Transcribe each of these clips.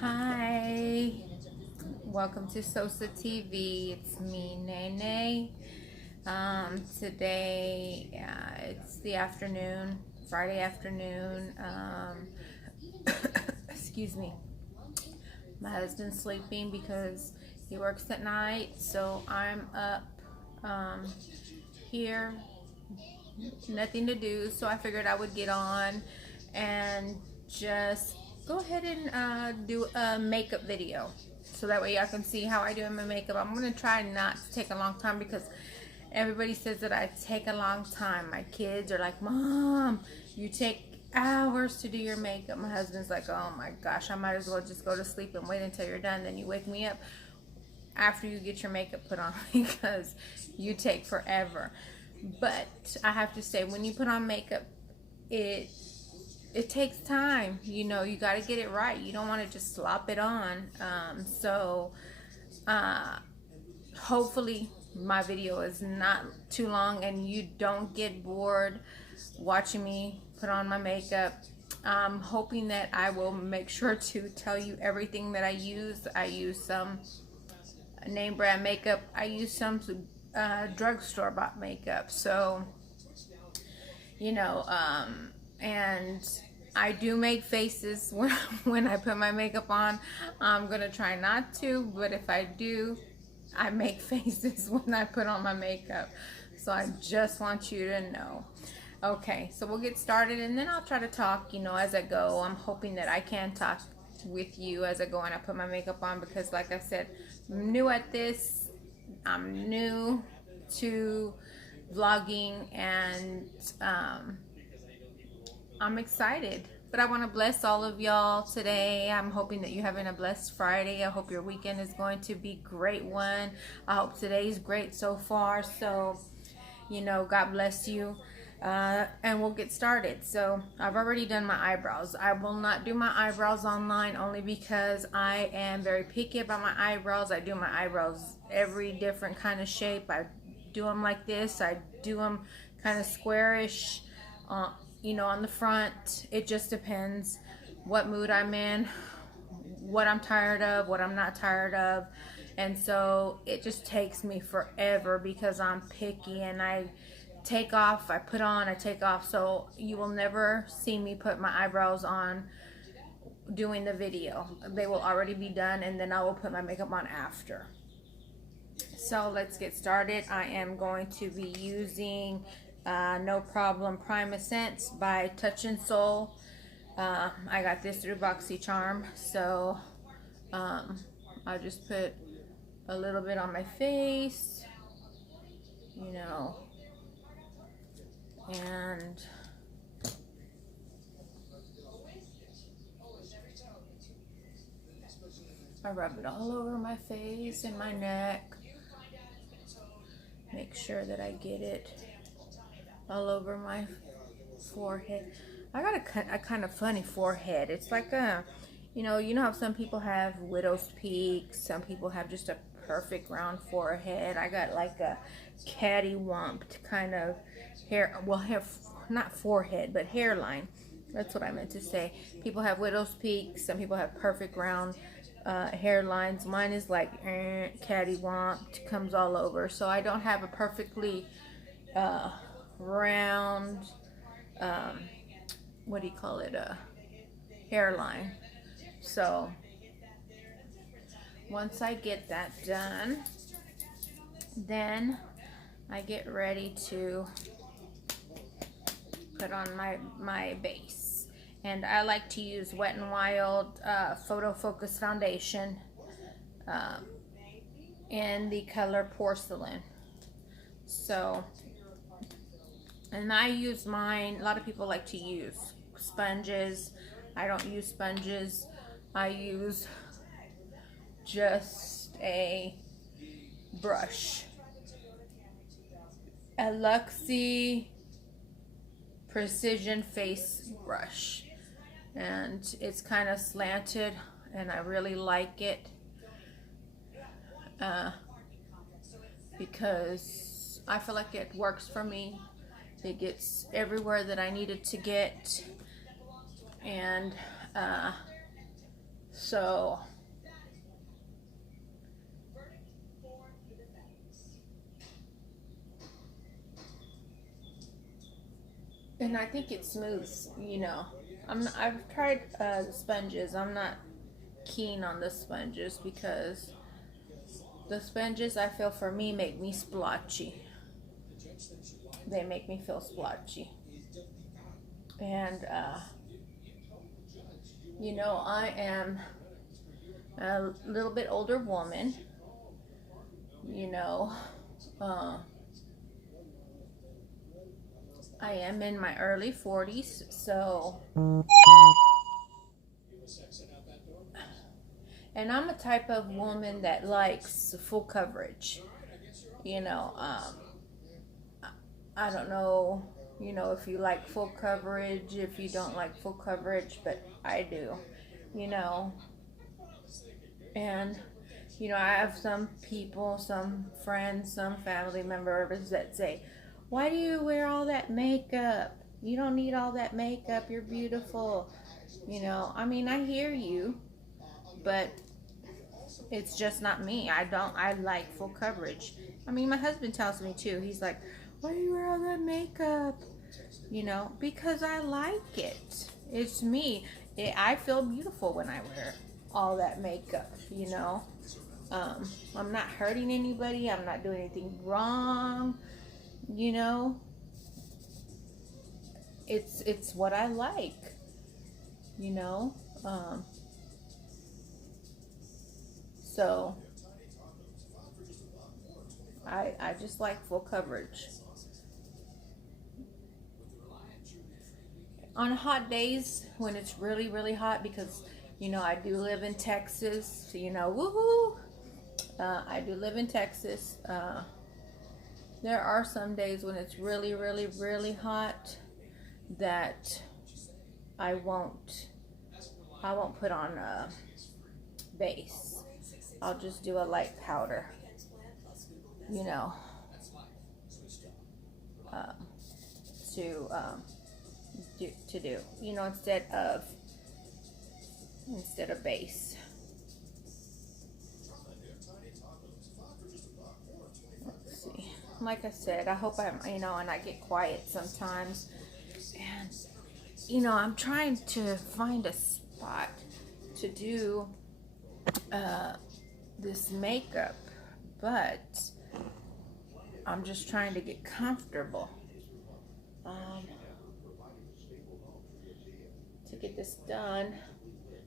Hi, welcome to Sosa TV. It's me, Nene. Today it's the afternoon, Friday afternoon. Excuse me. My husband's sleeping because he works at night, so I'm up here, nothing to do. So I figured I would get on and just go ahead and do a makeup video so that way y'all can see how I do my makeup. I'm gonna try not to take a long time because everybody says that I take a long time. My kids are like, Mom, you take hours to do your makeup. My husband's like, oh my gosh, I might as well just go to sleep and wait until you're done, then you wake me up after you get your makeup put on because you take forever. But I have to say, when you put on makeup, it takes time. You know, you got to get it right. You don't want to just slop it on. Hopefully my video is not too long and you don't get bored watching me put on my makeup. I'm hoping that I will make sure to tell you everything that I use. I use some name brand makeup. I use some drugstore bought makeup. So, you know, and I do make faces when I put my makeup on. I'm gonna try not to, but if I do, I make faces when I put on my makeup. So I just want you to know. Okay, so we'll get started and then I'll try to talk, you know, as I go. I'm hoping that I can talk with you as I go and I put my makeup on because, like I said, I'm new at this. I'm new to vlogging and I'm excited. But I want to bless all of y'all today. I'm hoping that you're having a blessed Friday. I hope your weekend is going to be a great one. I hope today's great so far. So, you know, God bless you. And we'll get started. So I've already done my eyebrows. I will not do my eyebrows online only because I am very picky about my eyebrows. I do my eyebrows every different kind of shape. I do them like this. I do them kind of squarish, you know, on the front. It just depends what mood I'm in, what I'm tired of, what I'm not tired of. And so it just takes me forever because I'm picky and I take off, I put on, I take off. So you will never see me put my eyebrows on doing the video. They will already be done and then I will put my makeup on after. So let's get started. I am going to be using No Problem Prime Essence by Touch and Soul. I got this through BoxyCharm. So I'll just put a little bit on my face, you know, and I rub it all over my face and my neck. Make sure that I get it all over my forehead. I got a kind of funny forehead. It's like a, you know how some people have widow's peak, some people have just a perfect round forehead. I got like a cattywamped kind of hair, well, hair, not forehead, but hairline. That's what I meant to say. People have widow's peak, some people have perfect round hairlines. Mine is like cattywamped, comes all over. So I don't have a perfectly round, what do you call it, hairline. So once I get that done, then I get ready to put on my base. And I like to use Wet n Wild Photo Focus Foundation in the color Porcelain. So, and I use mine, a lot of people like to use sponges. I don't use sponges. I use just a brush. A Luxie Precision Face brush. And it's kind of slanted and I really like it because I feel like it works for me. It gets everywhere that I need it to get. And So, and I think it smooths, you know. I've tried the sponges. I'm not keen on the sponges because the sponges, I feel, for me, make me splotchy. They make me feel splotchy. And, you know, I am a little bit older woman, you know. I am in my early 40s, so, and I'm a type of woman that likes full coverage, you know. I don't know, you know, if you like full coverage, if you don't like full coverage, but I do, you know. And, you know, I have some people, some friends, some family members that say, why do you wear all that makeup? You don't need all that makeup. You're beautiful. You know, I mean, I hear you, but it's just not me. I like full coverage. I mean, my husband tells me too. He's like, why do you wear all that makeup? You know, because I like it. It's me. I feel beautiful when I wear all that makeup, you know. I'm not hurting anybody. I'm not doing anything wrong, you know. It's what I like, you know. So I just like full coverage. On hot days when it's really, really hot, because, you know, I do live in Texas, so, you know, woohoo! I do live in Texas. There are some days when it's really, really, really hot that I won't put on a base. I'll just do a light powder, you know, uh, to do, you know, instead of base. Let's see. Like I said, I hope I'm, you know, and I get quiet sometimes. And, you know, I'm trying to find a spot to do this makeup, but I'm just trying to get comfortable to get this done.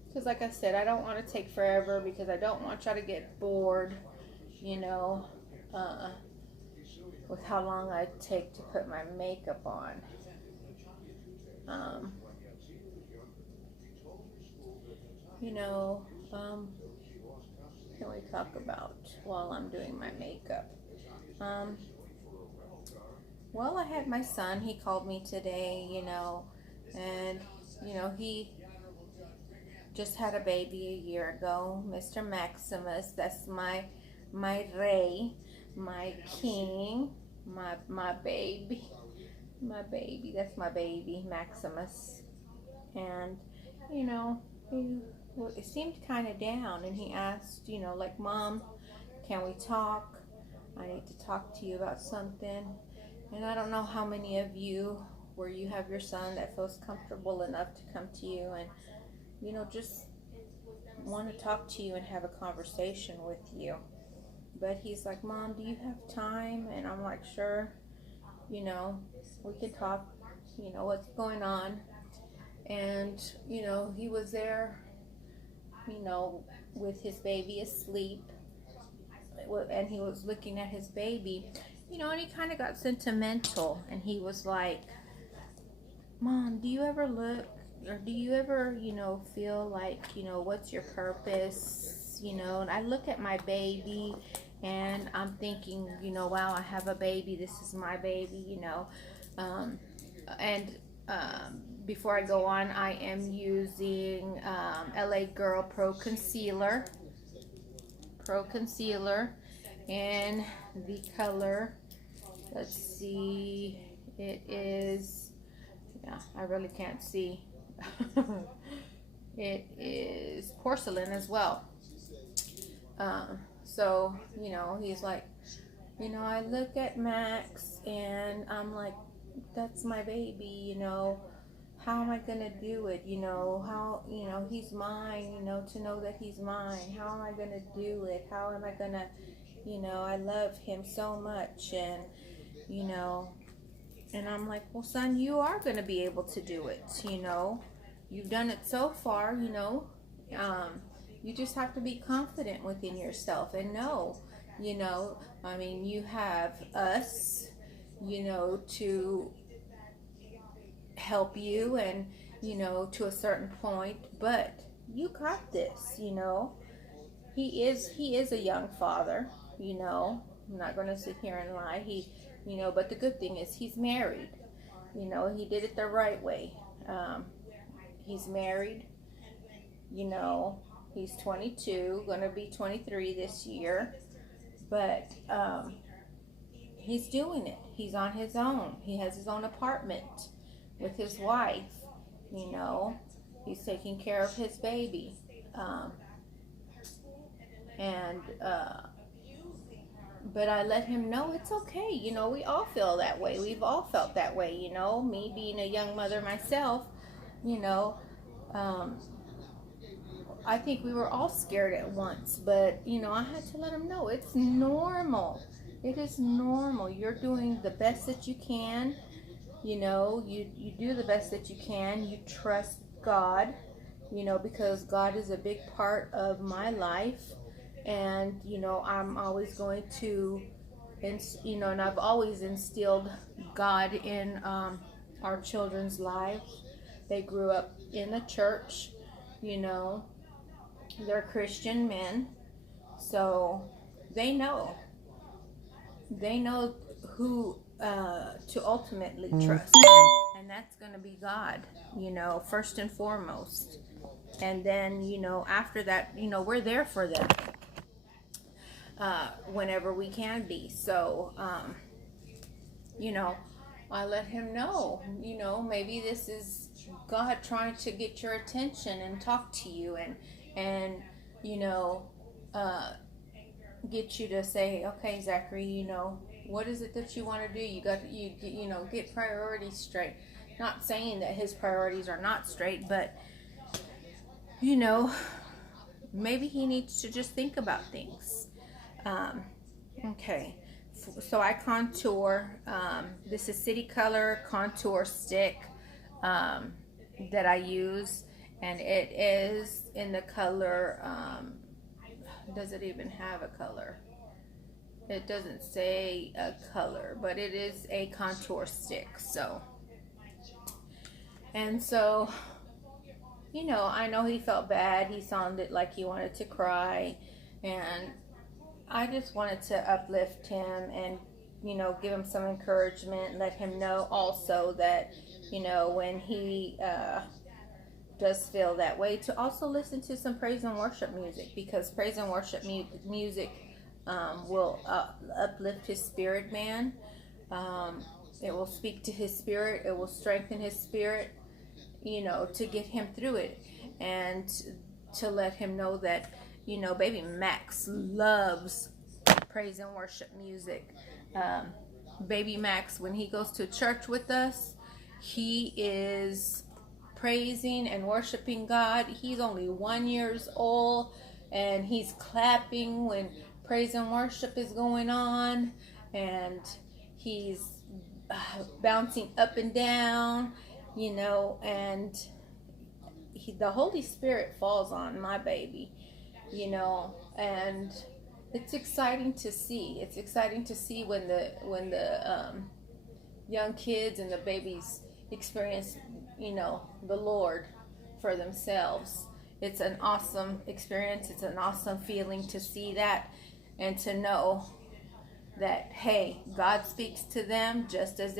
Because like I said, I don't want to take forever, because I don't want y'all to get bored, you know, with how long I take to put my makeup on. You know, can we talk about while I'm doing my makeup? Well, I had my son. He called me today, you know, and, you know, he just had a baby a year ago, Mr. Maximus. That's my Ray, my king, my baby, That's my baby, Maximus. And, you know, he seemed kind of down, and he asked, you know, like, Mom, can we talk? I need to talk to you about something. And I don't know how many of you, where you have your son that feels comfortable enough to come to you and, you know, just want to talk to you and have a conversation with you. But he's like, Mom, do you have time? And I'm like, sure, you know, we can talk, you know, what's going on. And, you know, he was there, you know, with his baby asleep, and he was looking at his baby, you know, and he kind of got sentimental, and he was like, Mom, do you ever look, or do you ever, you know, feel like, you know, what's your purpose, you know? And I look at my baby, and I'm thinking, you know, wow, I have a baby, this is my baby, you know. Before I go on, I am using LA Girl Pro Concealer in the color, let's see, it is, yeah, I really can't see. it is porcelain as well. So, he's like, I look at Max and I'm like, that's my baby, how am I gonna do it? How, he's mine, to know that he's mine. How am I gonna do it? How am I gonna, I love him so much. And, you know, and I'm like, well, son, you are gonna be able to do it, You've done it so far, you just have to be confident within yourself and know, you have us, to help you and, to a certain point, but you got this, He is a young father, I'm not going to sit here and lie. But the good thing is he's married. He did it the right way. He's married, you know, he's 22, going to be 23 this year, but he's doing it. He's on his own. He has his own apartment with his wife, he's taking care of his baby. And but I let him know it's okay. We all feel that way. We've all felt that way. Me being a young mother myself, you know, um, I think we were all scared at once. But I had to let him know it's normal. It is normal. You're doing the best that you can. You do the best that you can. You trust God. Because God is a big part of my life. And I'm always going to, and I've always instilled God in our children's lives. They grew up in the church, they're Christian men, so they know who to ultimately trust, and that's going to be God, first and foremost. And then after that, we're there for them whenever we can be. So, I let him know, maybe this is God trying to get your attention and talk to you and get you to say, okay, Zachary, what is it that you want to do? You get priorities straight. Not saying that his priorities are not straight, but, maybe he needs to just think about things. Okay, so I contour. This is City Color contour stick that I use, and it is in the color. Does it even have a color? It doesn't say a color, but it is a contour stick. So, I know he felt bad. He sounded like he wanted to cry, and I just wanted to uplift him and, give him some encouragement, let him know also that, when he does feel that way, to also listen to some praise and worship music, because praise and worship music will uplift his spirit, man. It will speak to his spirit. It will strengthen his spirit, to get him through it, and to let him know that, baby Max loves praise and worship music. Baby Max, when he goes to church with us, he is praising and worshiping God. He's only 1 year old, and he's clapping when praise and worship is going on, and he's bouncing up and down, and the Holy Spirit falls on my baby, and it's exciting to see. It's exciting to see when the young kids and the babies experience, the Lord for themselves. It's an awesome experience. It's an awesome feeling to see that, and to know that, hey, God speaks to them just as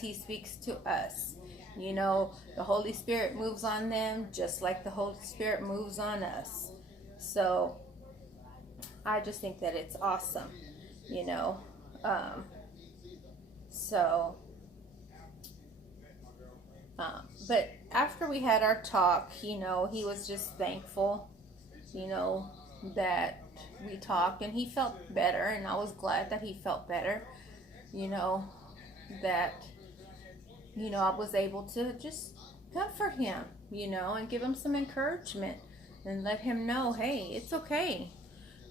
he speaks to us. The Holy Spirit moves on them just like the Holy Spirit moves on us. So I just think that it's awesome, so But after we had our talk, you know, he was just thankful, you know, that we talked, and he felt better, and I was glad that he felt better, you know, that, you know, I was able to just comfort him, you know, and give him some encouragement and let him know, hey, it's okay,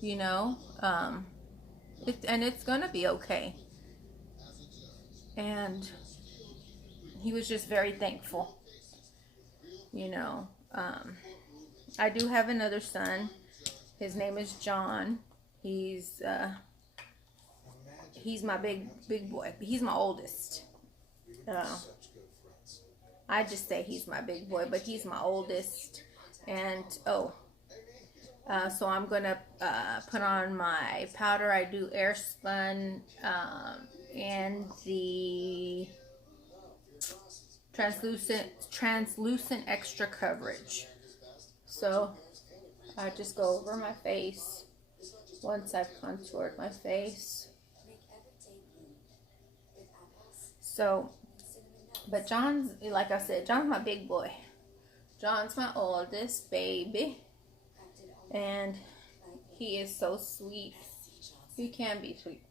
you know, and it's gonna be okay. And he was just very thankful, you know. I do have another son. His name is John. He's he's my big boy. He's my oldest. Uh, I just say he's my big boy, but he's my oldest. And so I'm gonna put on my powder. I do air spun and the translucent extra coverage. So I just go over my face once I've contoured my face. So, but John's, like I said, John's my big boy. John's my oldest baby, and he is so sweet. He can be sweet.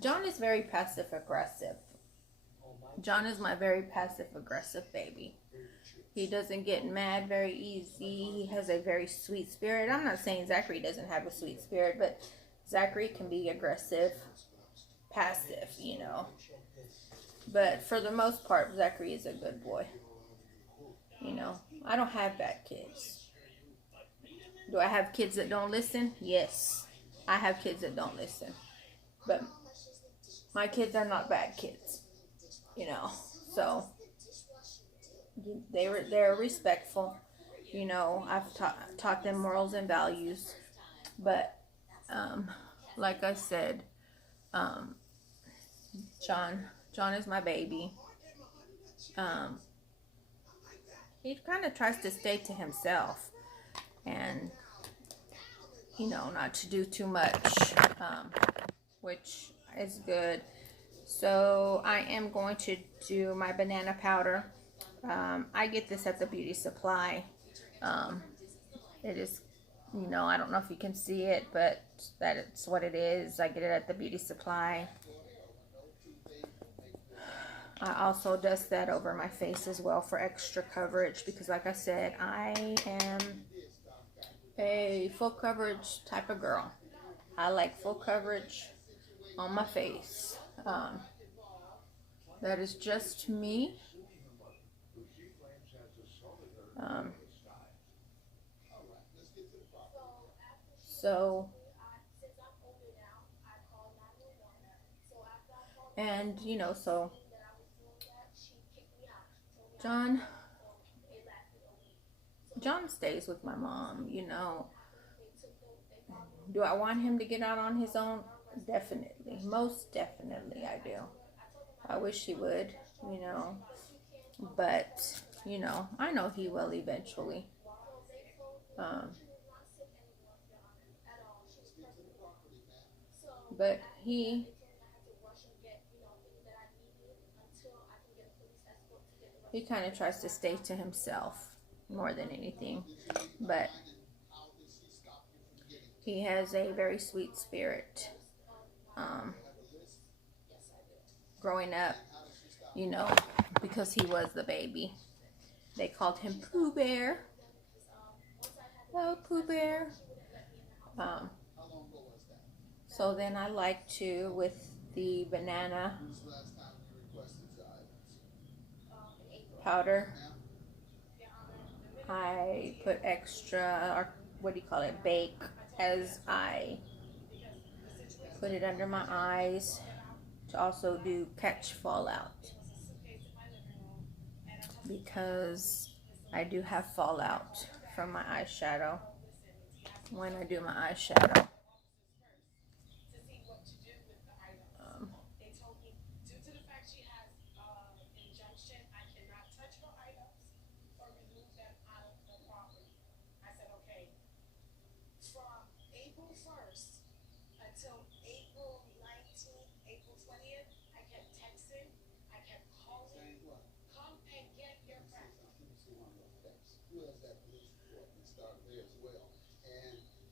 John is very passive aggressive. John is my very passive aggressive baby. He doesn't get mad very easy. He has a very sweet spirit. I'm not saying Zachary doesn't have a sweet spirit, but Zachary can be aggressive, passive, you know. But for the most part, Zachary is a good boy. You know, I don't have bad kids. Do I have kids that don't listen? Yes. I have kids that don't listen. But my kids are not bad kids, you know. So they're respectful. You know, I've taught them morals and values. But like I said, John is my baby. He kind of tries to stay to himself, and you know, not to do too much, which is good. So I am going to do my banana powder. I get this at the beauty supply. It is, you know, I don't know if you can see it, but that's what it is. I get it at the beauty supply. I also dust that over my face as well for extra coverage, because like I said, I am a full coverage type of girl. I like full coverage on my face. That is just me. So, and you know, so John stays with my mom, you know. Do I want him to get out on his own? Definitely. Most definitely I do. I wish he would, you know. But, you know, I know he will eventually. But he kind of tries to stay to himself more than anything. But he has a very sweet spirit. Growing up, you know, because he was the baby, they called him Pooh Bear. Oh, Pooh Bear. So then I like to, with the banana powder, I put extra, or what do you call it, bake, as I put it under my eyes to also do catch fallout, because I do have fallout from my eyeshadow when I do my eyeshadow.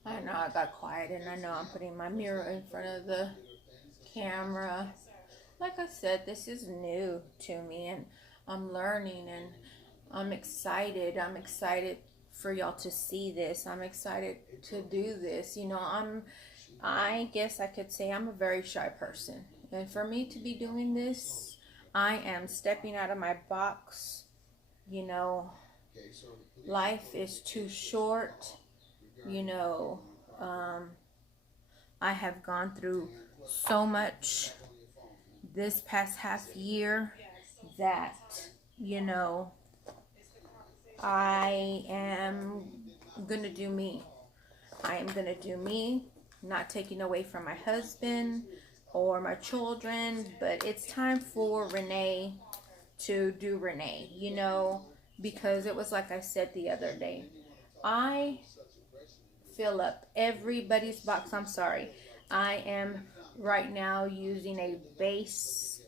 I know I got quiet, and I know I'm putting my mirror in front of the camera. Like I said, this is new to me, and I'm learning, and I'm excited. I'm excited for y'all to see this. I'm excited to do this. You know, I guess I could say I'm a very shy person. And for me to be doing this, I am stepping out of my box. You know, life is too short. You know, I have gone through so much this past half year that, you know, I am gonna do me. I am gonna do me, not taking away from my husband or my children, but it's time for Renee to do Renee, you know, because it was like I said the other day. I fill up everybody's box. I'm sorry. I am right now using a base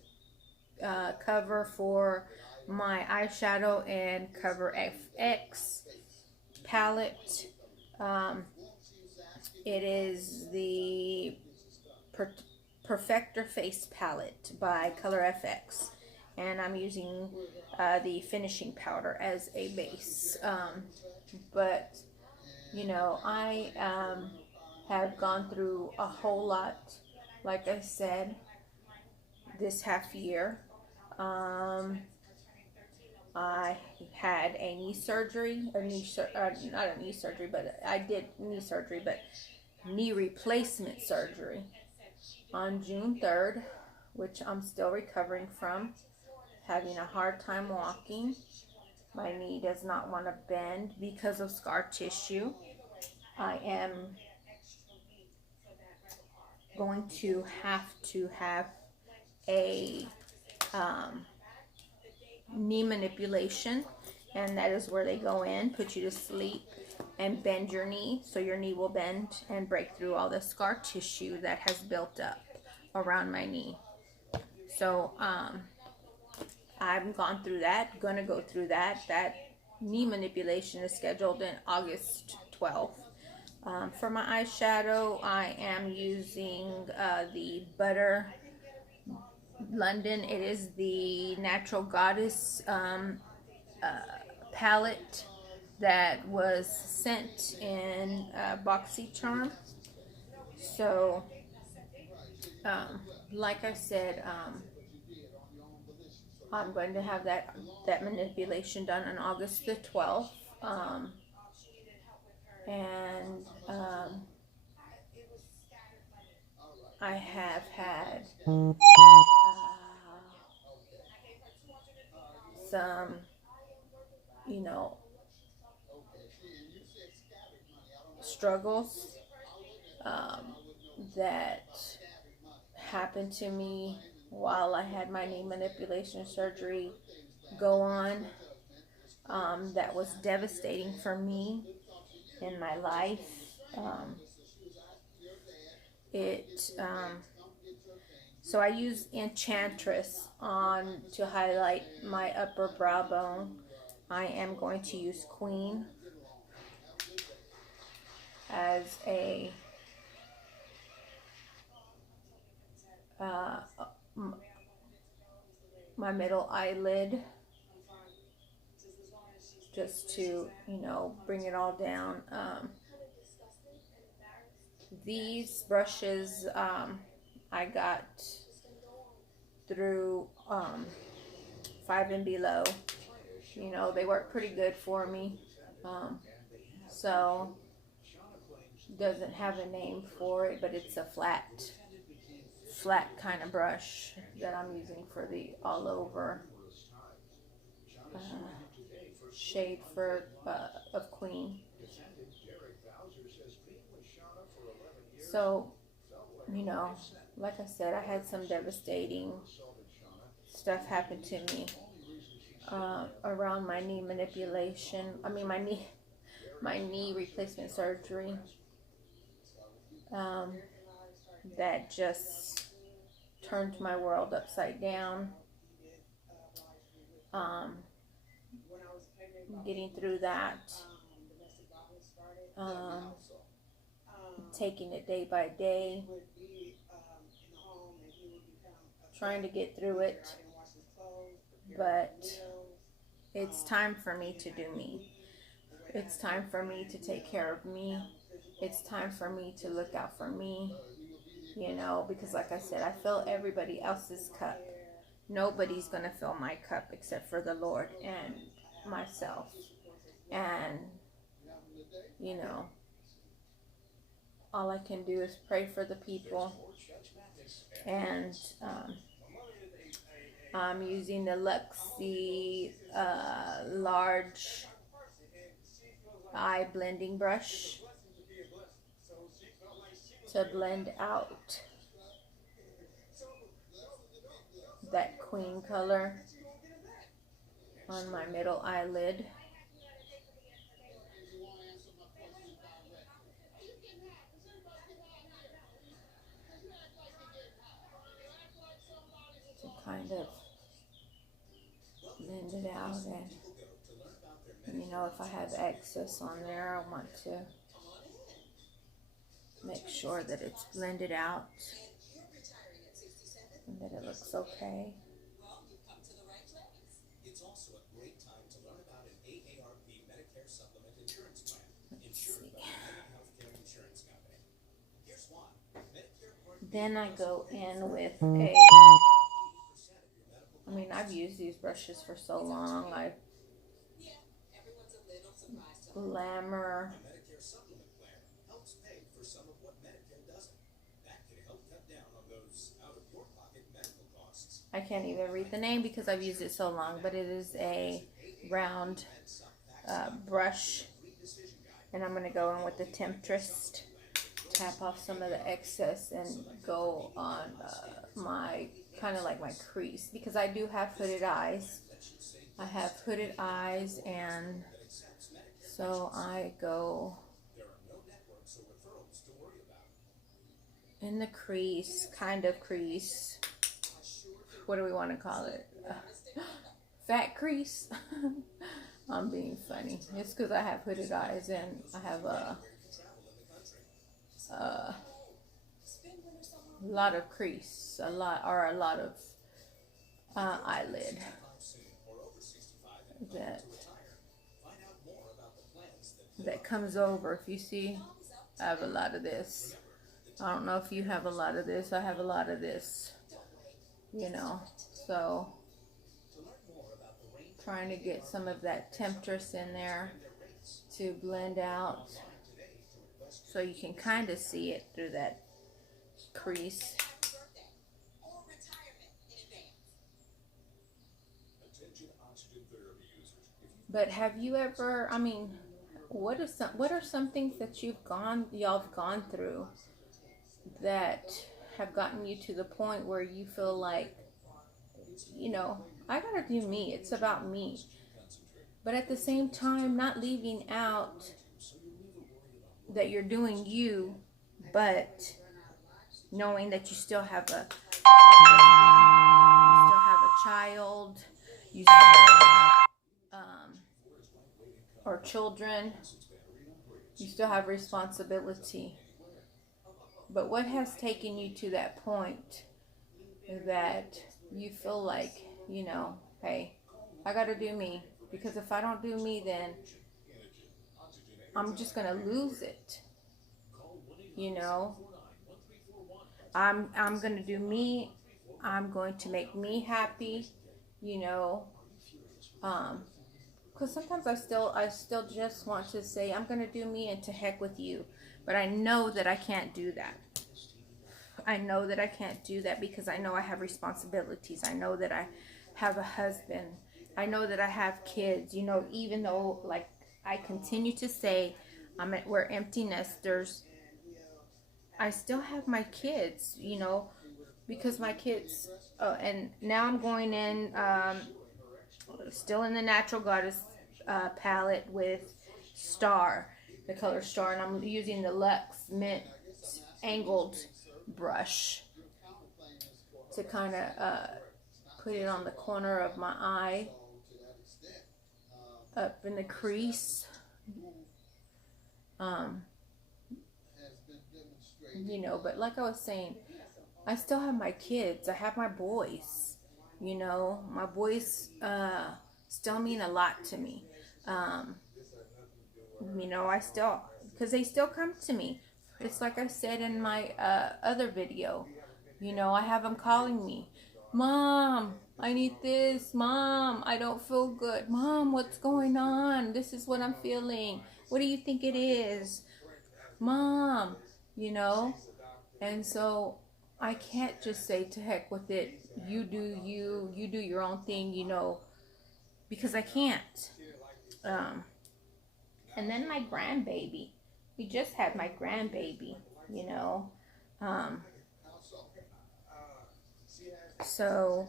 cover for my eyeshadow and Cover FX palette. It is the Perfector Face Palette by Color FX, and I'm using the finishing powder as a base. But you know, I have gone through a whole lot, like I said, this half year. I had a knee surgery, not a knee surgery, but I did knee surgery, but knee replacement surgery on June 3rd, which I'm still recovering from, having a hard time walking. My knee does not want to bend because of scar tissue. I am going to have a knee manipulation, and that is where they go in, put you to sleep, and bend your knee so your knee will bend and break through all the scar tissue that has built up around my knee. So I've gone through that, gonna go through that. That knee manipulation is scheduled in August 12th. For my eyeshadow, I am using the Butter London. It is the Natural Goddess palette that was sent in BoxyCharm. So, like I said, I'm going to have that manipulation done on August the 12th. And I have had some, you know, struggles that happened to me while I had my knee manipulation surgery go on. That was devastating for me in my life. So I use Enchantress on to highlight my upper brow bone. I am going to use Queen as a my middle eyelid, just to, you know, bring it all down. These brushes I got through 5 and Below. You know, they work pretty good for me. So doesn't have a name for it, but it's a flat kind of brush that I'm using for the all over shade for of Queen. So, you know, like I said, I had some devastating stuff happen to me around my knee manipulation. I mean, my knee replacement surgery. That just turned my world upside down. Getting through that. taking it day by day, trying to get through it. But it's time for me to do me. It's time for me to take care of me. It's time for me to look out for me, you know, because like I said, I fill everybody else's cup. Nobody's going to fill my cup except for the Lord and myself. And, you know, all I can do is pray for the people. And I'm using the Luxie large eye blending brush to blend out that queen color on my middle eyelid. To kind of blend it out, and you know, if I have excess on there, I want to make sure that it's blended out and that it looks okay. It's also a great time to learn about an AARP Medicare supplement insurance plan insured by a healthcare insurance company. Here's why. Then I go in with I mean, I've used these brushes for so long. Glamour. I can't even read the name because I've used it so long, but it is a round brush, and I'm going to go in with the Temptress, tap off some of the excess, and go on my, kind of like my crease, because I do have hooded eyes. I have hooded eyes, and so I go in the crease, kind of crease. What do we want to call it? Fat crease. I'm being funny. It's because I have hooded eyes and I have a lot of crease, a lot of eyelid that comes over. If you see, I have a lot of this. I don't know if you have a lot of this. I have a lot of this, you know. So trying to get some of that Temptress in there to blend out, so you can kind of see it through that crease. But have you ever, I mean, what are some things that y'all have gone through that have gotten you to the point where you feel like, you know, I gotta do me, it's about me, but at the same time not leaving out that you're doing you, but knowing that you still have a child, you still, or children, you still have responsibility. But what has taken you to that point that you feel like, you know, hey, I gotta do me, because if I don't do me, then I'm just gonna lose it, you know. I'm gonna do me. I'm going to make me happy, you know. Because sometimes I still just want to say I'm gonna do me and to heck with you, but I know that I can't do that. I know that I can't do that because I know I have responsibilities. I know that I have a husband. I know that I have kids, you know. Even though, like I continue to say, we're empty nesters, I still have my kids, you know, because my kids, and now I'm going in, still in the Natural Goddess palette with Star, the color Star, and I'm using the Luxe Mint angled brush to kind of put it on the corner of my eye, up in the crease. you know. But like I was saying, I still have my kids. I have my boys. You know, my boys still mean a lot to me. Um, you know, I still, because they still come to me. It's like I said in my other video. You know, I have them calling me, Mom, I need this. Mom, I don't feel good. Mom, what's going on? This is what I'm feeling. What do you think it is? Mom, you know? And so I can't just say to heck with it. You do your own thing, you know, because I can't. Um, and then my grandbaby. We just had my grandbaby, you know. Um, so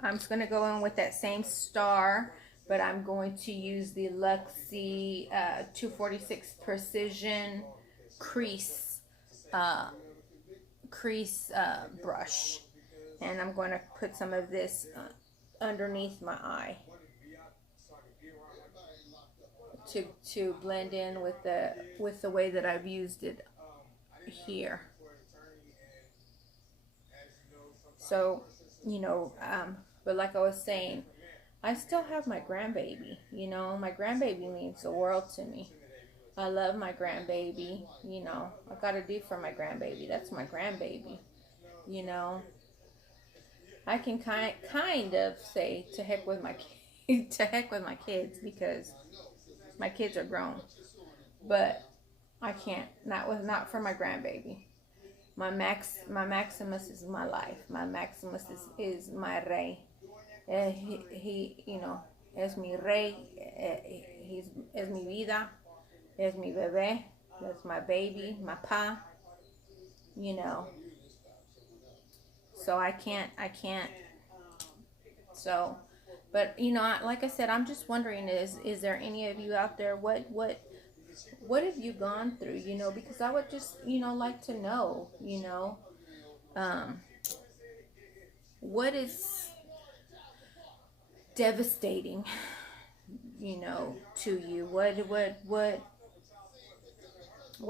I'm just going to go in with that same star, but I'm going to use the Luxie 246 Precision crease brush, and I'm going to put some of this underneath my eye to blend in with the way that I've used it here. So, you know, but like I was saying, I still have my grandbaby. You know, my grandbaby means the world to me. I love my grandbaby. You know, I gotta do for my grandbaby. That's my grandbaby. You know, I can kind of say to heck with my to heck with my kids, because my kids are grown, but I can't, not for my grandbaby. My Maximus is my life. My Maximus is my rey. He, you know, es mi rey. Es mi vida. Es mi bebé. That's my baby. My pa. You know. So I can't. So, but you know, like I said, I'm just wondering: is there any of you out there? What have you gone through? You know, because I would just, you know, like to know. You know, what is devastating, you know, to you? What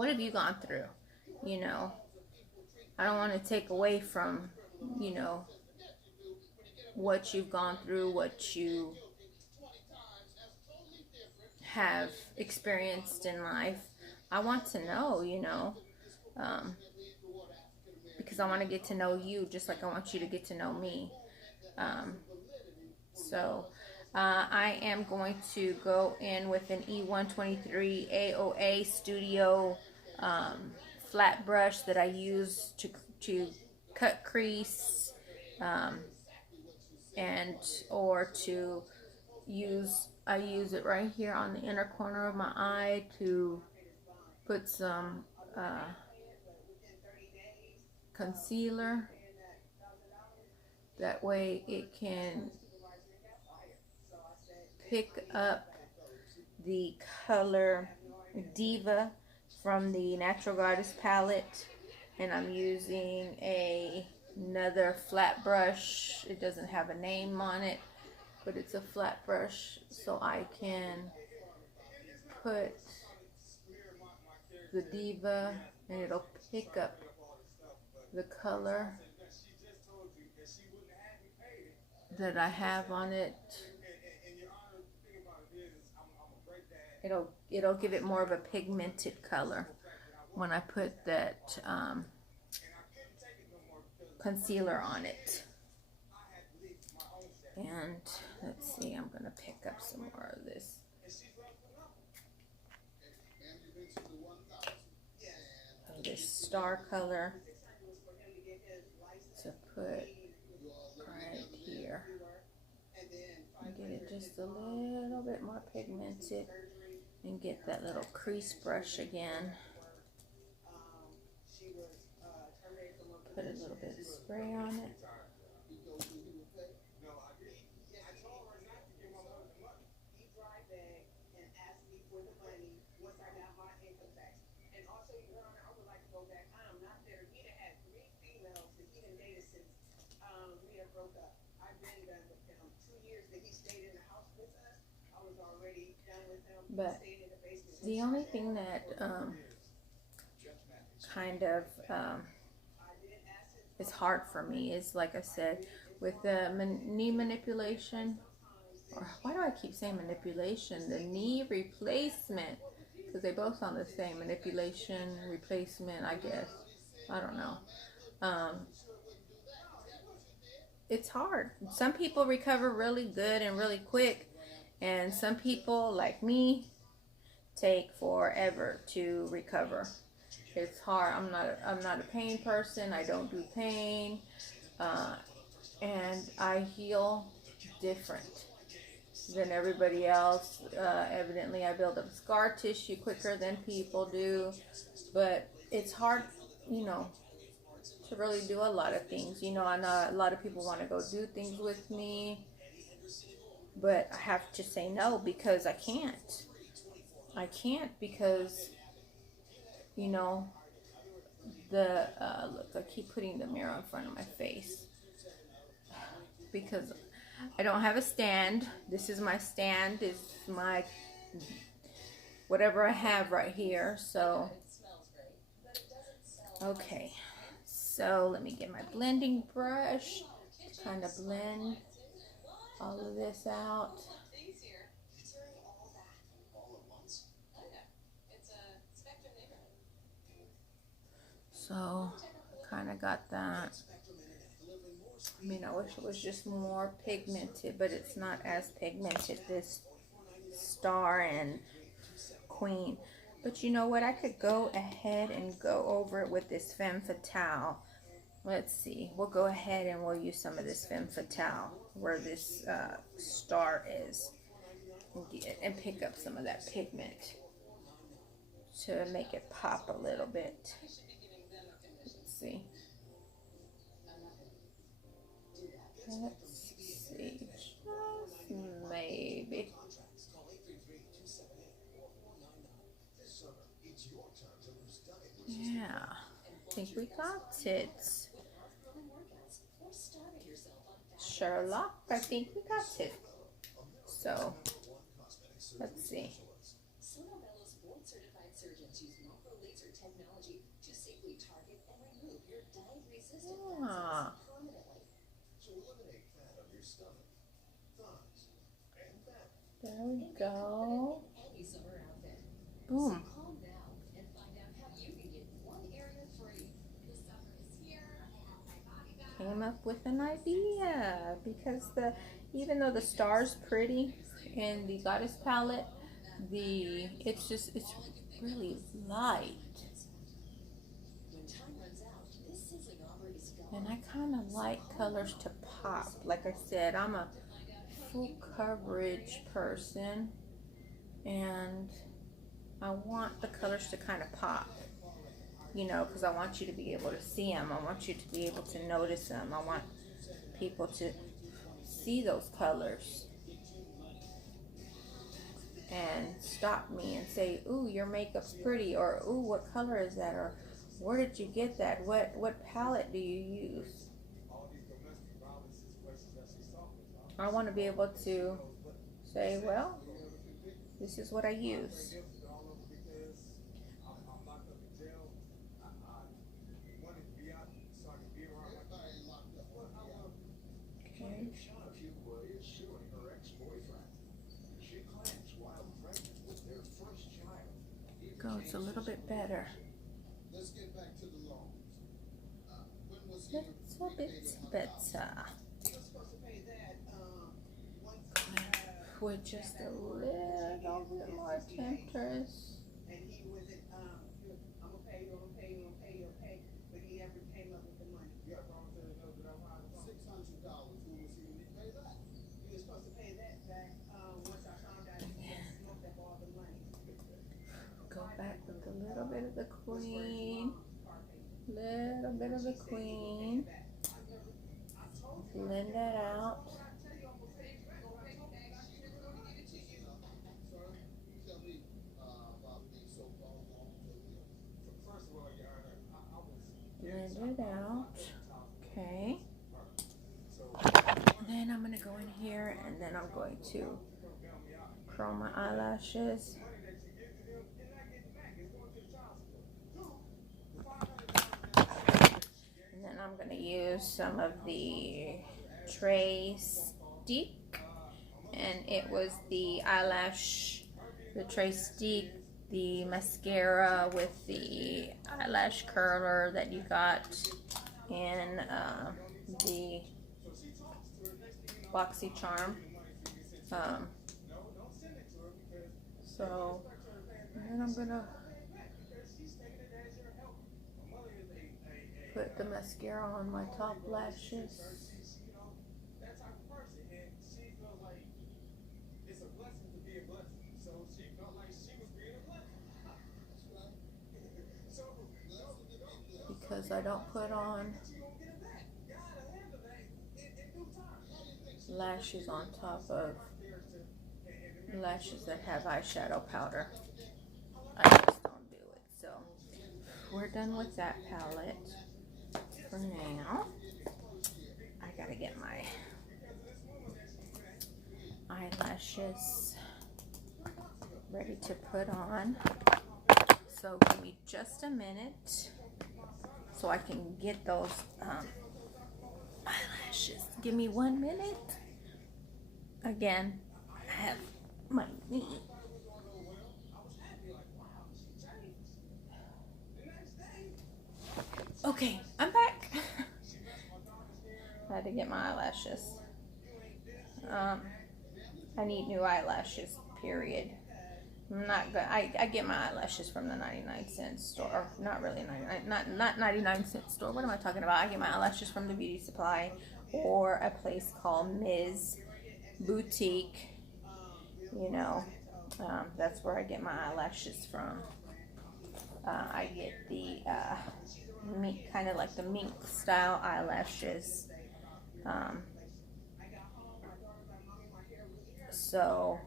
have you gone through? You know, I don't want to take away from, you know, what you've gone through, what you have experienced in life. I want to know, you know, because I want to get to know you just like I want you to get to know me. So I am going to go in with an E123 AOA Studio flat brush that I use to cut crease, and or to use, I use it right here on the inner corner of my eye to put some concealer. That way it can pick up the color Diva from the Natural Goddess palette, and I'm using another flat brush. It doesn't have a name on it, but it's a flat brush, so I can put the Diva and it'll pick up the color that I have on it. It'll give it more of a pigmented color when I put that concealer on it. And let's see, I'm gonna pick up some more of this. This star color to put right here and get it just a little bit more pigmented, and get that little crease brush again. Put a little bit of spray on it. But the only thing that kind of, it's hard for me. It's like I said, with the knee manipulation, or why do I keep saying manipulation? The knee replacement, because they both sound the same. Manipulation, replacement, I guess. I don't know. It's hard. Some people recover really good and really quick, and some people, like me, take forever to recover. It's hard. I'm not a pain person. I don't do pain, and I heal different than everybody else. Evidently, I build up scar tissue quicker than people do, but it's hard, you know, to really do a lot of things. You know, I know a lot of people want to go do things with me, but I have to say no because I can't. I can't because, you know, look, I keep putting the mirror in front of my face because I don't have a stand. This is my stand. This is my whatever I have right here. So, okay. So let me get my blending brush to kind of blend all of this out. So, kind of got that. I mean, I wish it was just more pigmented, but it's not as pigmented, this star and queen. But you know what? I could go ahead and go over it with this femme fatale. Let's see. We'll go ahead and we'll use some of this femme fatale where this star is, and pick up some of that pigment to make it pop a little bit. Let's see. Let's see. Just maybe. Yeah. I think we got it. Sherlock, I think we got it. So, let's see. Ah. There we go. Boom. Came up with an idea because even though the star's pretty in the Goddess palette, it's really light. And I kind of like colors to pop. Like I said, I'm a full coverage person, and I want the colors to kind of pop, you know, because I want you to be able to see them. I want you to be able to notice them. I want people to see those colors and stop me and say, ooh, your makeup's pretty, or ooh, what color is that, or where did you get that? What palette do you use? I want to be able to say, well, this is what I use. Okay. Go, it's a little bit better. It's a bit better. With just a little bit more temptress. Go back with a little bit of the queen. Little bit of the queen. Blend that out. Blend it out. Okay. And then I'm going to go in here and then I'm going to curl my eyelashes. use some of the Tray Stick, and it was the Tray Stick, the mascara with the eyelash curler that you got in the BoxyCharm. So, and then I'm gonna put the mascara on my top lashes. Because I don't put on lashes on top of lashes that have eyeshadow powder. I just don't do it. So we're done with that palette for now. I gotta get my eyelashes ready to put on. So give me just a minute so I can get those eyelashes. Give me 1 minute. Again, I have my knee. Okay, I'm back. I had to get my eyelashes. I need new eyelashes, period. I'm not good. I get my eyelashes from the 99-cent store. Or not really 99, not 99-cent store. What am I talking about? I get my eyelashes from the beauty supply or a place called Ms. Boutique. You know, that's where I get my eyelashes from. I get the mink, kind of like the mink style eyelashes. So,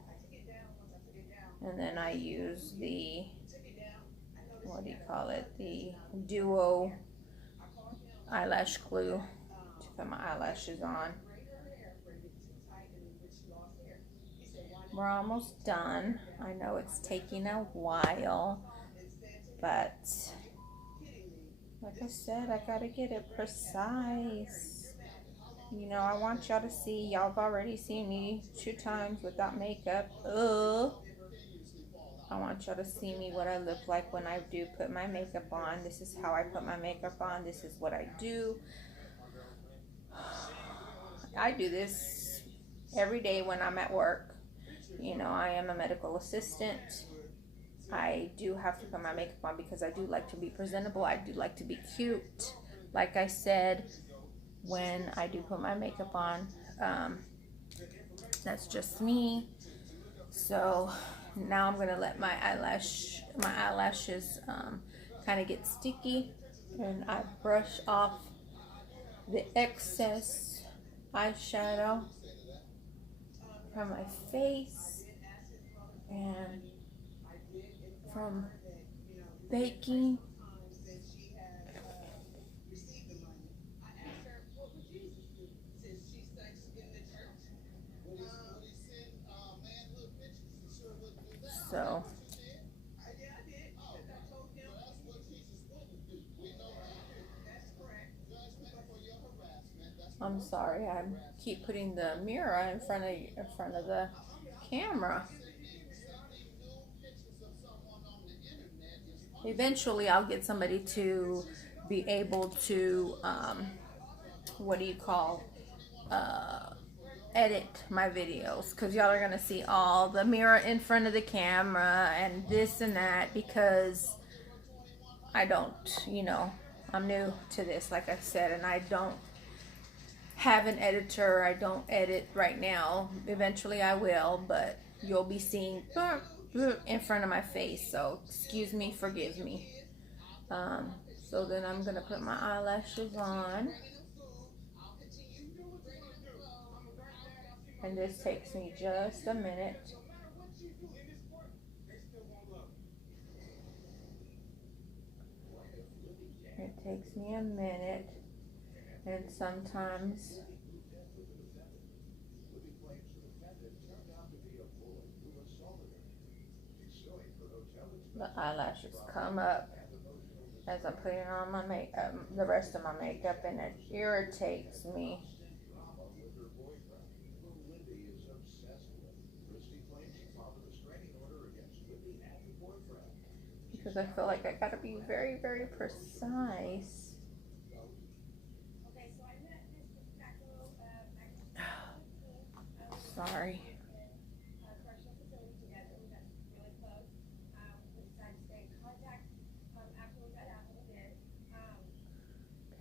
and then I use the, what do you call it, the Duo eyelash glue to put my eyelashes on. We're almost done. I know it's taking a while, but like I said, I gotta get it precise. You know, I want y'all to see. Y'all have already seen me 2 times without makeup. I want y'all to see me, what I look like when I do put my makeup on. This is how I put my makeup on. This is what I do. I do this every day when I'm at work. You know, I am a medical assistant. I do have to put my makeup on because I do like to be presentable. I do like to be cute. Like I said, when I do put my makeup on, that's just me. So now I'm gonna let my eyelashes kind of get sticky, and I brush off the excess eyeshadow from my face and from baking. So I'm sorry, I keep putting the mirror in front of the camera. Eventually I'll get somebody to be able to what do you call, edit my videos, because y'all are gonna see all the mirror in front of the camera and this and that, because I don't, you know, I'm new to this, like I said, and I don't have an editor. I don't edit right now. Eventually I will, but you'll be seeing in front of my face, so excuse me, forgive me. So then I'm gonna put my eyelashes on, and this takes me just a minute. It takes me a minute, and sometimes the eyelashes come up as I'm putting on my the rest of my makeup, and it irritates me. Because I feel like I gotta be very, very precise. Sorry.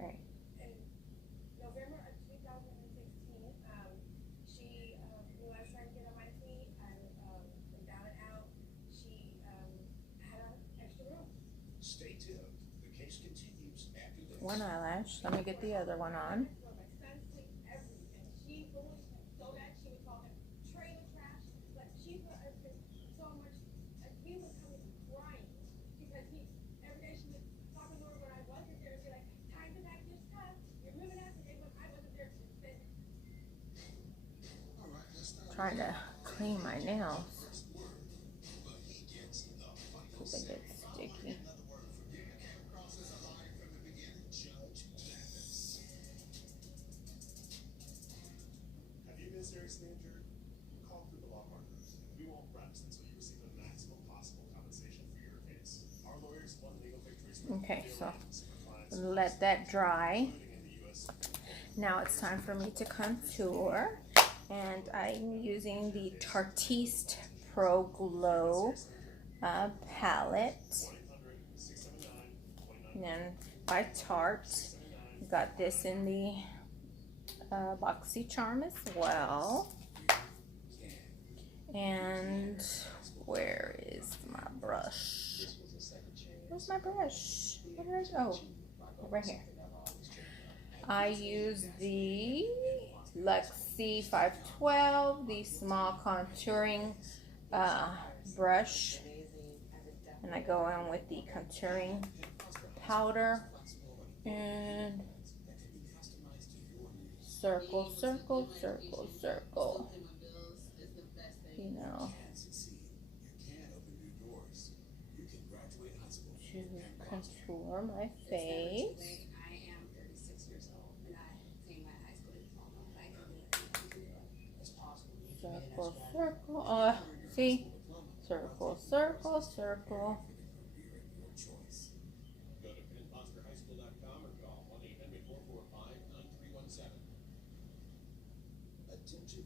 Okay. One eyelash. Let me get the other one on. Trying to clean my nails because they get sticky. Have you been seriously injured? Call through the law partners. We won't rest until you receive the maximum possible compensation for your case. Our lawyers won legal victories. Okay, so let that dry. Now it's time for me to contour, and I'm using the Tartiste Pro Glow palette, and then by Tarte. Got this in the Boxy Charm as well. And where is my brush? Where's my brush? Where is, oh, right here. I use the Luxie 512, the small contouring brush, and I go in with the contouring powder and circle, circle, circle, circle, you know, to contour my face. Circle, circle, see? Circle, circle, circle.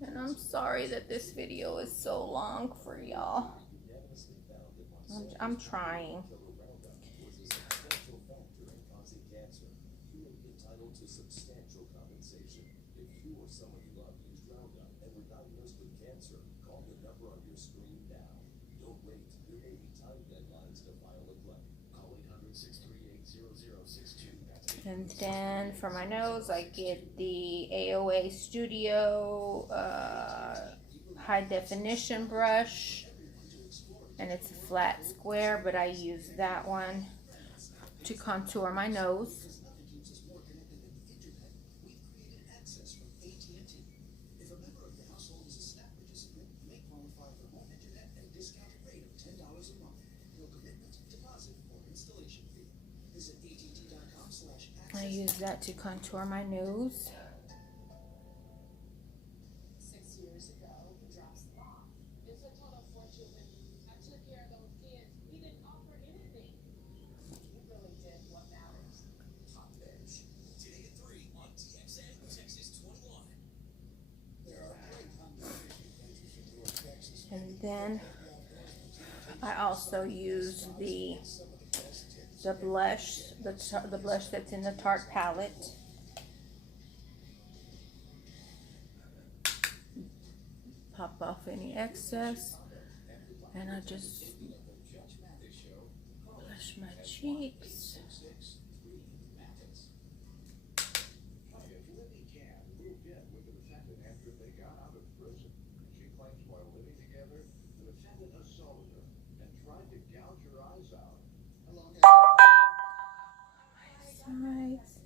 And I'm sorry that this video is so long for y'all. I'm trying. And then for my nose, I get the AOA Studio high definition brush, and it's a flat square, but I use that one to contour my nose. I use that to contour my nose. 6 years ago, he drops them off. It's a total fortune. I took care of those kids. He didn't offer anything. He really did what matters. Top Edge. Today at 3 on TXN Texas 21. And then I also use the blush, the blush that's in the Tarte palette. Pop off any excess, and I just blush my cheeks. Sides,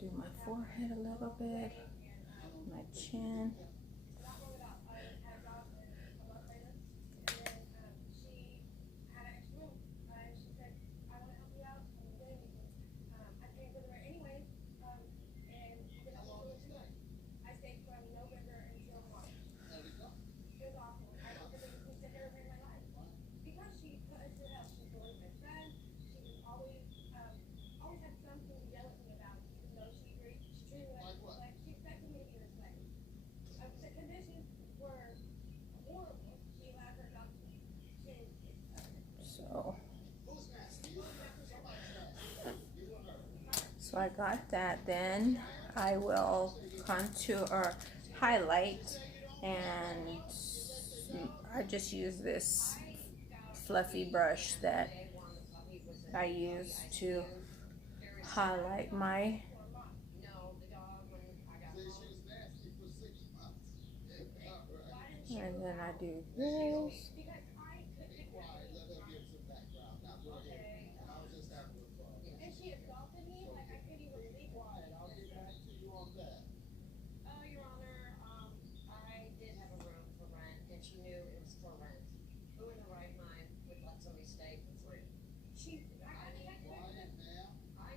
do my forehead a little bit, my chin. So I got that. Then I will contour or highlight, and I just use this fluffy brush that I use to highlight my, and then I do this. She knew it was for rent. Who in the right mind would let somebody stay for free? I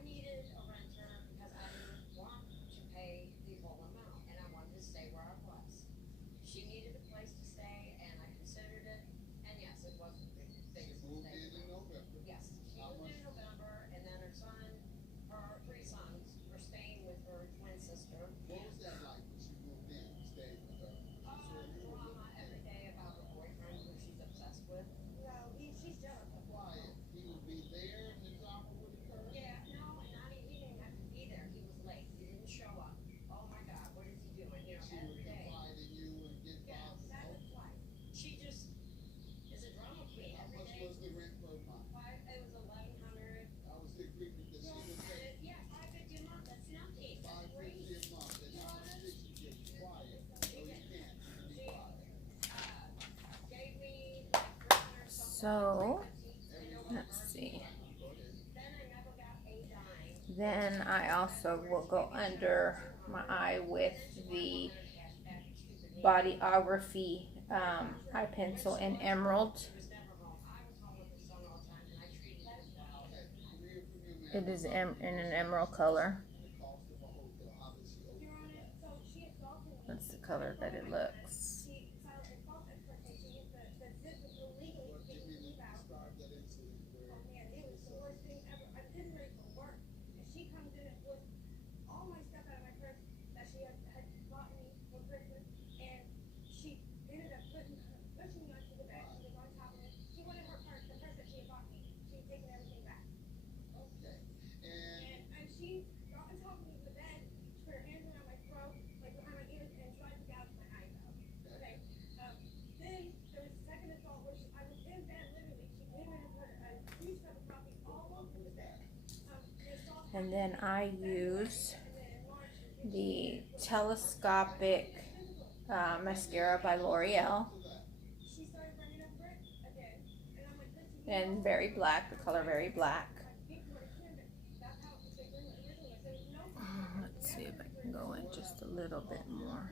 needed a renter because I didn't want to pay the whole amount, and I wanted to stay where I was. She needed a place to stay, and I considered it, and yes, it wasn't the biggest mistake. Yes, she moved in November, and then her three sons were staying with her twin sister. What was that like when she moved in and stayed with her? Drama every day about her boyfriend who she's obsessed with. No, she's jealous of Quiet. He would be there and the drama would occur? Yeah, no, and he didn't even have to be there. He was late. He didn't show up. Oh my God, what is he doing? You know, She every would day. confide in you and get Yeah, bothered. that was why. She just is a drama queen How every much day. was the rent per month? It was 1,100. I was agreeing that she would pay Yeah, 550 a month. That's nothing. That's great. $550 a month, and how much did she get quiet? So you can't be quiet. Gave me like 300 something. So let's see. Then I never got a dime. Then I also will go under my eye with the Bodyography eye pencil in emerald. It is in an emerald color. That's the color that it looks. And then I use the telescopic mascara by L'Oreal, and very black, the color very black. Let's see if I can go in just a little bit more.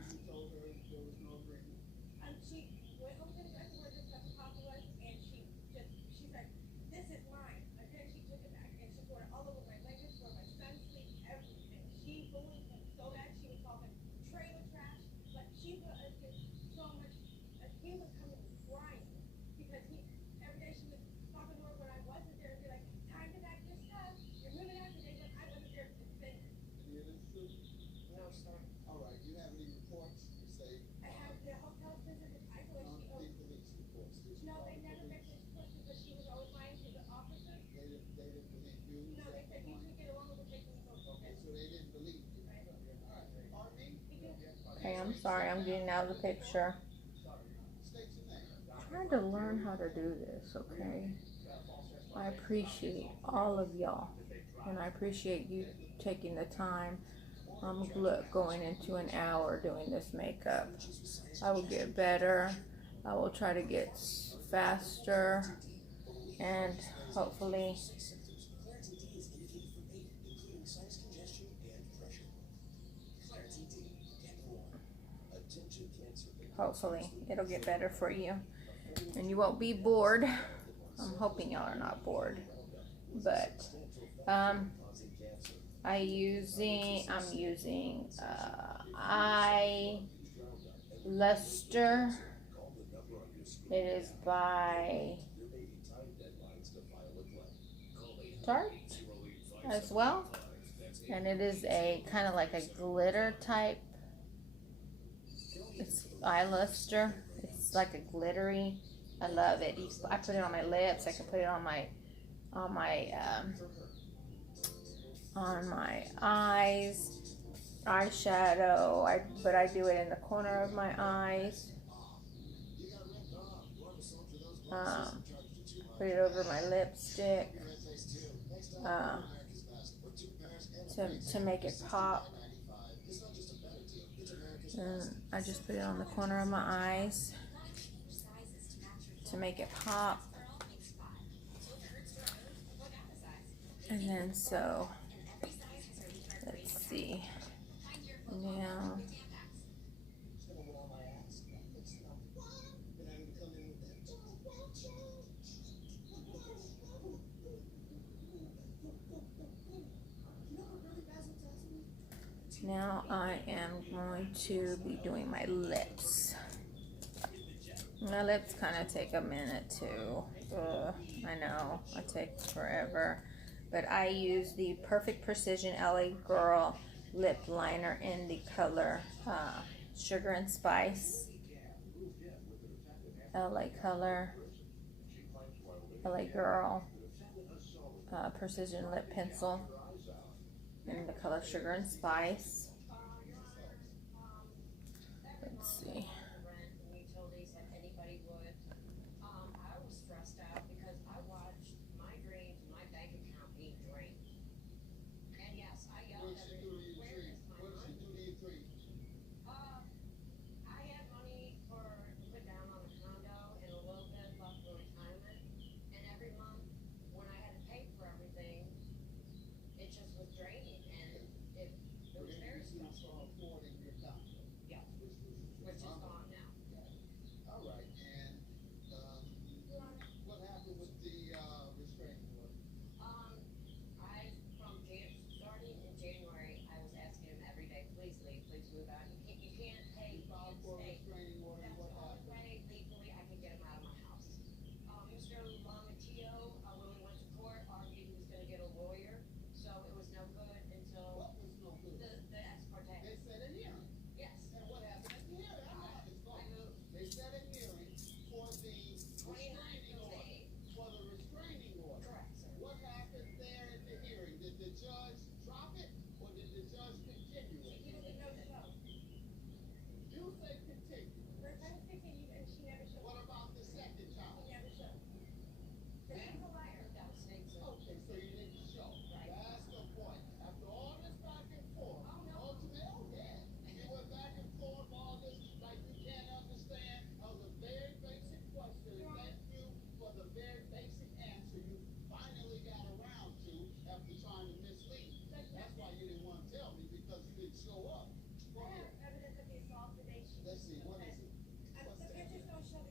All right, you have any reports? You say, I have the hotel visited. I told her no, she the police reports. Did you no, call they the never police? make this push because she was always lying to the officer. They didn't believe you? Is No, that they said the you point? should get along with taking the Okay, so they didn't believe you. All right, pardon me? Okay, I'm sorry, I'm getting out of the picture. State your name. I'm trying to learn how to do this, okay? I appreciate all of y'all, and I appreciate you taking the time. Look, going into an hour doing this makeup. I will get better. I will try to get faster, and hopefully it'll get better for you, and you won't be bored. I'm hoping y'all are not bored, but I'm using eye luster. It is by Tarte as well, and it is a kind of like a glitter type. It's eye luster. It's like a glittery. I love it. I put it on my lips. I can put it on my on my eyes, eyeshadow, but I do it in the corner of my eyes. Put it over my lipstick uh, to make it pop. And I just put it on the corner of my eyes to make it pop. And then so, let's see. Now, I am going to be doing my lips. My lips kind of take a minute too. I know, it takes forever. But I use the Perfect Precision LA Girl lip liner in the color Sugar and Spice. LA color, LA Girl Precision Lip Pencil in the color Sugar and Spice. Let's see.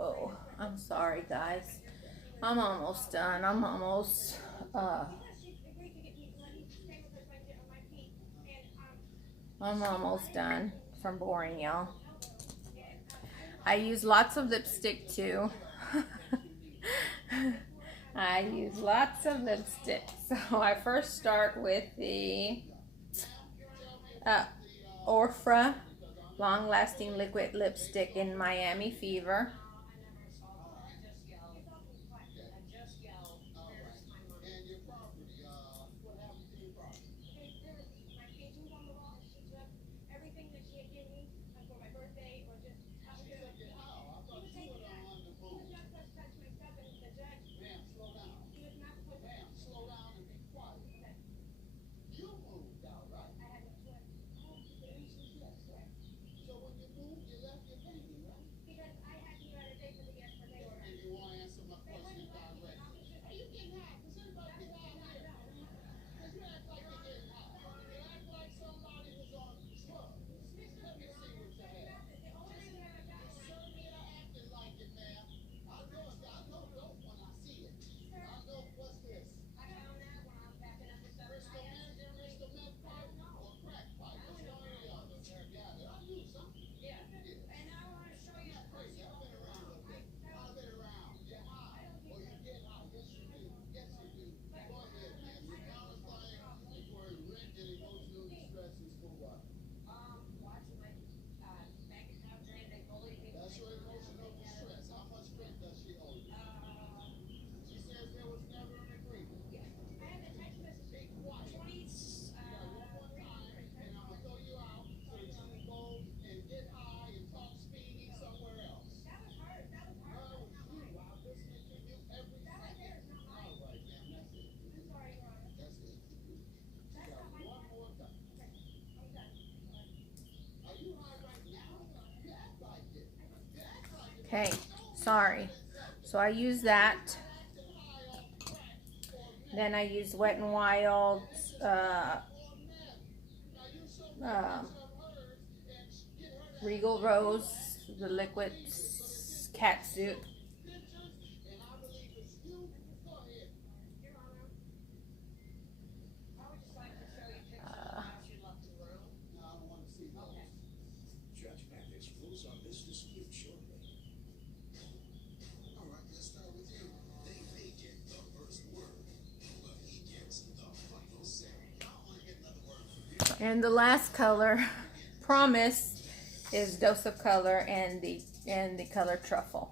Oh, I'm sorry guys. I'm almost done. I'm almost done from boring y'all. I use lots of lipstick too. I use lots of lipstick. So I first start with the Orfra Long Lasting Liquid Lipstick in Miami Fever. Okay, sorry. So I use that. Then I use Wet n Wild Regal Rose, the liquid cat suit. Judge Mathis rules on this dispute shortly. All right, let's start with you. They may get the first word, but he gets the final say. I want to get another word from you. And the last color, Promise, is Dose of Color and the color Truffle.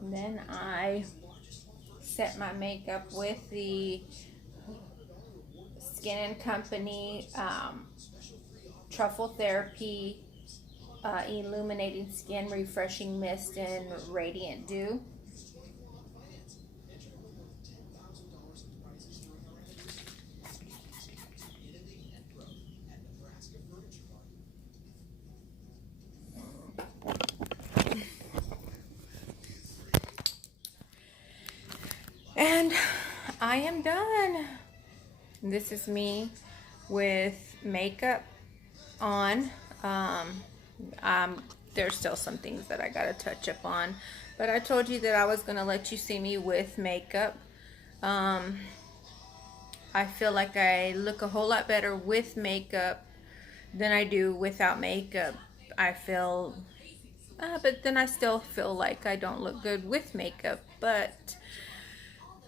And then I set my makeup with the Skin and Company Truffle Therapy Illuminating Skin Refreshing Mist in Radiant Dew. And I am done. This is me with makeup on. There's still some things that I gotta touch up on, but I told you that I was gonna let you see me with makeup. I feel like I look a whole lot better with makeup than I do without makeup. I feel, but then I still feel like I don't look good with makeup. But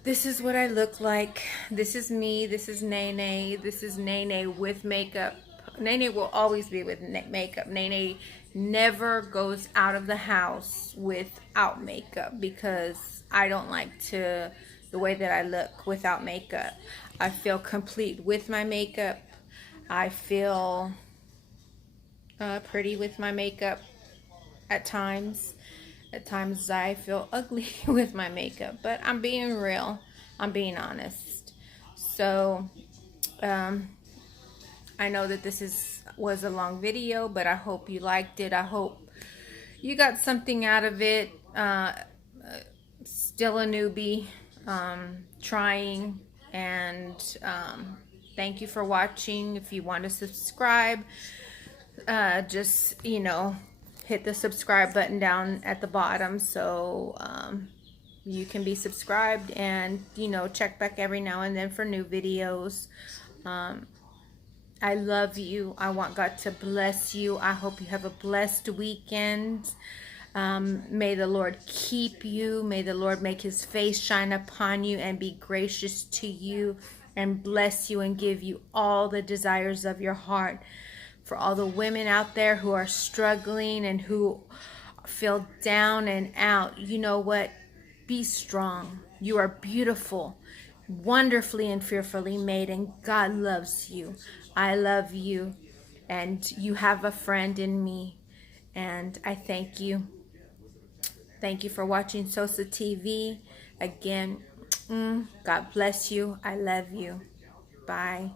this is what I look like. This is me. This is Nene. This is Nene with makeup. Nene will always be with makeup. Nene never goes out of the house without makeup because I don't like the way that I look without makeup. I feel complete with my makeup. I feel pretty with my makeup at times. At times I feel ugly with my makeup, but I'm being real. I'm being honest. So, I know that this was a long video, but I hope you liked it. I hope you got something out of it. Still a newbie, trying, and thank you for watching. If you want to subscribe, just, hit the subscribe button down at the bottom so you can be subscribed, and check back every now and then for new videos. I love you. I want God to bless you. I hope you have a blessed weekend. May the Lord keep you. May the Lord make his face shine upon you and be gracious to you and bless you and give you all the desires of your heart. For all the women out there who are struggling and who feel down and out, you know what? Be strong. You are beautiful, wonderfully and fearfully made, and God loves you. I love you, and you have a friend in me, and I thank you. Thank you for watching Sosa TV. Again, God bless you. I love you. Bye.